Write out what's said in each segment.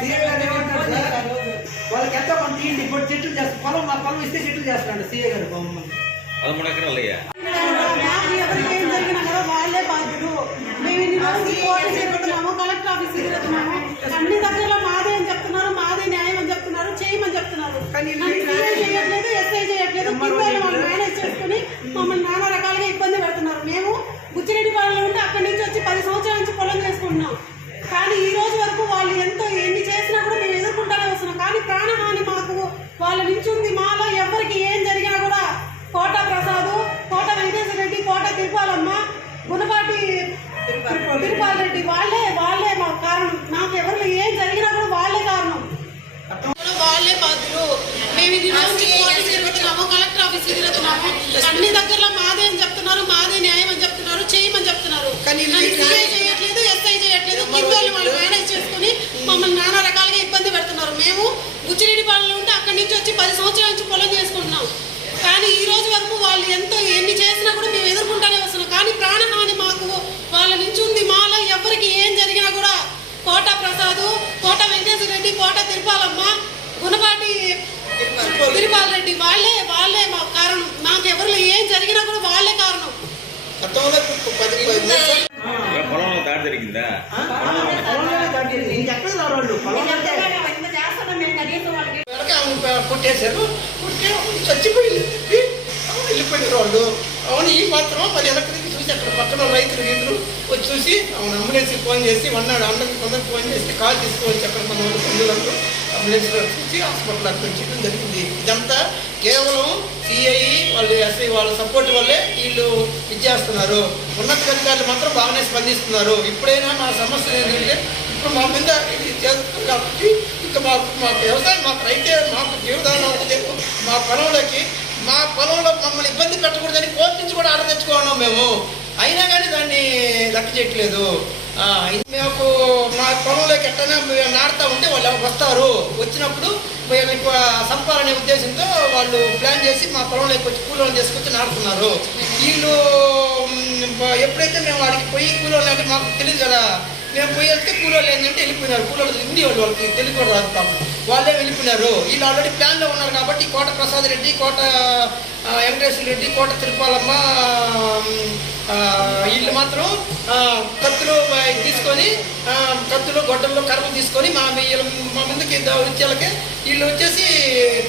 CA గారు ఏమంటారు sir? వాళ్ళకి ఎంతో కొంత తీయండి? ఇప్పుడు చెట్లు చేస్తారు పొలం మా పొలం ఇస్తే చెట్లు చేస్తాడు సీఏ గారు బొమ్మ పదమూడు ఎకరాలు అయ్యా. నాకు ఎవరికి ఏం జరిగినా కూడా వాళ్ళే బాధ్యులు. మేము ఇన్ని రోజులు కోర్టు తిరుగుతున్నాము కలెక్టర్ ఆఫీస్ తిరుగుతున్నాము అన్ని దగ్గరలో మాదే అని చెప్తున్నారు మాదే న్యాయం అని చెప్తున్నారు చేయమని చెప్తున్నారు కానీ నన్ను సీఐ చేయట్లేదు ఎస్ఐ చేయట్లేదు కింద వాళ్ళు మేనేజ్ చేసుకుని మమ్మల్ని నానా రకాలుగా ఇబ్బంది పెడుతున్నారు మేము బుచ్చిరెడ్డిపాలెంలో ఉంటే అక్కడి నుంచి వచ్చి పది సంవత్సరాల నుంచి పొలం చేసుకుంటున్నాం కానీ ఈ రోజు వరకు వాళ్ళు ఎంతో ఎన్ని చేసినా కూడా మేము ఎదుర్కొంటానే వస్తున్నాం కానీ ప్రాణహాని మాకు వాళ్ళ నుంచి ఉంది మాలో ఎవరికి ఏం జరిగినా కూడా కోట ప్రసాద్ కోట వెంకటేశ్వర రెడ్డి కోట తిరుపాలమ్మ గుణపాటి తిరుపాల రెడ్డి వాళ్ళే వాళ్ళే మా కారణం. నాకు ఎవరు ఏం జరిగినా కూడా వాళ్ళే కారణం. వాళ్ళే బాధ్యులు. మేము తిరుగుతున్నాము కలెక్టర్ ఆఫీస్ తిరుగుతున్నాము. అన్ని దగ్గరలో మాదే అని చెప్తున్నారు మాదే న్యాయం అని చెప్తున్నారు చేయమని చెప్తున్నారు కానీ నన్ను సీఐ చేయట్లేదు ఎస్ఐ చేయట్లేదు కింద వాళ్ళు వాళ్ళు మేనేజ్ చేసుకుని మమ్మల్ని నానా రకాలుగా ఇబ్బంది పెడుతున్నారు మేము బుచ్చిరెడ్డిపాలెంలో ఉంటే అక్కడి నుంచి వచ్చి పది సంవత్సరాల నుంచి పొలం చేసుకుంటున్నాం కానీ ఈ రోజు వరకు వాళ్ళు ఎంతో ఎన్ని చేసినా కూడా మేము ఎదుర్కొంటానే వస్తున్నాం కానీ ప్రాణహాని మాకు వాళ్ళ నుంచి ఉంది మాలో ఎవరికి ఏం జరిగినా కూడా కోట ప్రసాద్ కోట వెంకటేశ్వర రెడ్డి కోట తిరుపాలమ్మ గుణపాటి తిరుపాల రెడ్డి వాళ్ళే వాళ్ళే మా కారణం నాకు ఎవరిలో ఏం జరిగినా కూడా వాళ్ళే కారణం పొలంలో దాడి జరిగిందా కొట్టేశారు కొట్టే చచ్చిపోయింది వెళ్ళిపోయిన వాళ్ళు అవును ఈ మాత్రం మరి ఎలక్ట్రిక్ చూసి అక్కడ పక్కన రైతులు వీళ్ళు వచ్చి చూసి అవును అంబులెన్స్కి ఫోన్ చేసి వన్నాడు అందరికి కొందరికి ఫోన్ చేసి కాల్ తీసుకువచ్చి అక్కడ కొంతమంది బంధువులందరూ అంబులెన్స్లో చూసి హాస్పిటల్ అక్కడ జరిగింది. ఇదంతా కేవలం సిఐ వాళ్ళు ఎస్ఐ వాళ్ళ సపోర్ట్ వల్లే వీళ్ళు ఇచ్చేస్తున్నారు ఉన్నత అధికారులు మాత్రం బాగానే స్పందిస్తున్నారు. ఇప్పుడైనా మా సమస్య ఏంటంటే ఇప్పుడు మా మీద ఇది చేస్తున్నారు కాబట్టి ఇంకా మాకు మాకు వ్యవసాయం మాకు రైతే మాకు జీవితాలు మా పొలంలోకి మా పొలంలో మమ్మల్ని ఇబ్బంది పెట్టకూడదని కోర్టు నుంచి కూడా ఆర్డర్ తెచ్చుకున్నాం మేము. అయినా కానీ దాన్ని లెక్క చేయట్లేదు. మాకు మా పొలంలోకి ఎట్టైనా మేము నాటుతా ఉంటే వాళ్ళు ఎవరు వస్తారు. వచ్చినప్పుడు వీళ్ళని సంపాలనే ఉద్దేశంతో వాళ్ళు ప్లాన్ చేసి మా పొలంలోకి వచ్చి కూలోని చేసుకొచ్చి నాటుతున్నారు. వీళ్ళు ఎప్పుడైతే మేము వాడికి పోయి కూలోళ్ళు అంటే మాకు తెలియదు కదా. మేము పోయి వెళ్తే కూలోళ్ళు ఏంటంటే వెళ్ళిపోయినారు. కూలోళ్ళు హిందీ వాళ్ళు వాళ్ళకి తెలుగు కూడా రాదు వాళ్ళే వెళ్ళిపోయినారు. వీళ్ళు ఆల్రెడీ ప్లాన్లో ఉన్నారు కాబట్టి కోట ప్రసాద్ రెడ్డి కోట వెంకటేశ్వర రెడ్డి కోట తిరుపాలమ్మ వీళ్ళు మాత్రం కత్తులు తీసుకొని కత్తులు గొడ్డల్లో కర్రలు తీసుకొని మా వీళ్ళ మా ముందుకి వచ్చేళ్ళకి వీళ్ళు వచ్చేసి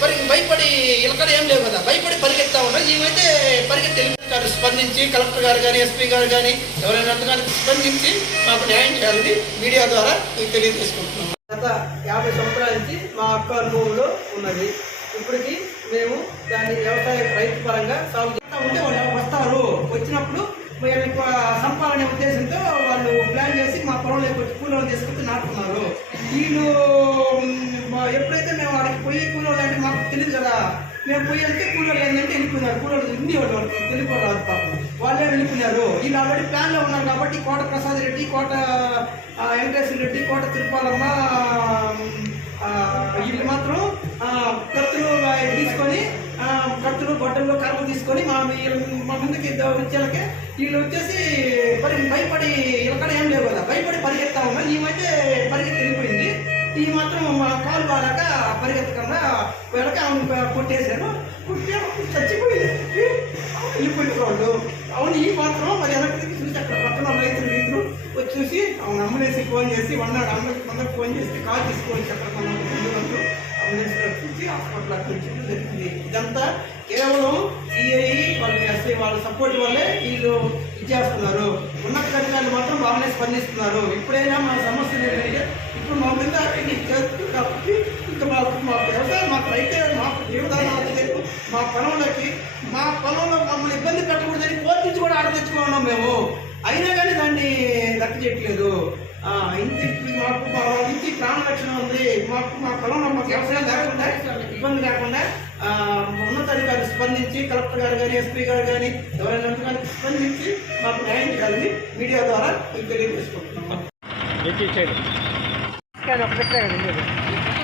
పరి భయపడి వీళ్ళకడ ఏం లేవు కదా భయపడి పరిగెత్తా ఉన్నారు. ఈమెయితే పరిగెత్తి వెళ్ళిపోతారు స్పందించి కలెక్టర్ గారు కానీ ఎస్పీ గారు కానీ ఎవరైనా కానీ స్పందించి మాకు న్యాయం చేయాలని మీడియా ద్వారా మీకు తెలియజేసుకుంటున్నాం. గత యాభై సంవత్సరాల నుంచి మా అక్క అనుభవంలో ఉన్నది. ఇప్పటికి మేము దాన్ని వ్యవసాయ రైతు పరంగా సాగు చేస్తా ఉంటే వాళ్ళు వస్తారు? వచ్చినప్పుడు వీళ్ళని సంపాలనే ఉద్దేశంతో వాళ్ళు ప్లాన్ చేసి మా పొలంలోకి వచ్చి కూలీలు తీసుకొచ్చి నాటుకున్నారు. వీళ్ళు తెలియదు కదా. మేము పోయి వెళ్తే కూలీలు ఏంటంటే వెళ్ళిపోయినారు. కూలీలు హిందీ వాళ్ళు వాళ్ళకి రాదు పాపం. వాళ్ళే వెళ్ళిపోయినారు. వీళ్ళు ఆల్రెడీ ప్లాన్లో ఉన్నారు కాబట్టి కోట ప్రసాద్ రెడ్డి కోట వెంకటేశ్వర రెడ్డి కోట తిరుపాలమ్మ వీళ్ళు మాత్రం కత్తులు తీసుకొని కత్తులు బట్టలు కరువు తీసుకొని మా వీళ్ళ- మా ముందుకి వచ్చేలకే వీళ్ళు వచ్చేసి పరి భయపడి ఇక్కడ ఏం లేవు కదా. భయపడి పరిగెత్తామమ్మా ఉన్నారు. పరిగెత్తి వెళ్ళిపోయింది. ఈ మాత్రం మా కాలు బాగాక పరిగెత్తకుండా వెనక ఆమె కొట్టేశాను కొట్టి చచ్చిపోయింది. వెళ్ళిపోయిన వాళ్ళు అవును ఈ మాత్రం మరి వెనక్కి చూసి అక్కడ పక్కన రైతులు రైతులు వచ్చి చూసి అవును అంబులెన్స్కి ఫోన్ చేసి వన్నాడు అంబులెన్స్ కొందరికి ఫోన్ చేసి కాల్ తీసుకోవచ్చు అక్కడ మన బంధువులందరూ హాస్పిటల్ అక్కడి జరిగింది. ఇదంతా కేవలం సిఐ వాళ్ళ ఎస్ఐ వాళ్ళ సపోర్ట్ వల్లే వీళ్ళు ఇచ్చేస్తున్నారు ఉన్నత అధికారులు మాత్రం బాగానే స్పందిస్తున్నారు. ఇప్పుడైనా మన సమస్య ఏంటంటే ఇప్పుడు మా మీద చేస్తూ కాబట్టి ఇంకా మాకు మా వ్యవసాయం మాకు రైతే మాకు జీవదానం లేదు మా పొలంలోకి మా పొలంలో మమ్మల్ని ఇబ్బంది పెట్టకూడదని కోర్టు నుంచి కూడా ఆడ తెచ్చుకున్నాం మేము. అయినా కానీ దాన్ని లెక్క చేయట్లేదు. ఇంత మాకు మా ఇంటి ప్రాణ రక్షణ ఉంది. మాకు మా పొలంలో మాకు వ్యవసాయం లేకుండా ఇబ్బంది లేకుండా ఉన్నతాధికారులు స్పందించి కలెక్టర్ గారు కానీ ఎస్పీ గారు కానీ ఎవరైనా స్పందించి మాకు న్యాయం చేయాలని మీడియా ద్వారా మీకు తెలియజేసుకుంటున్నాం. ఒకటే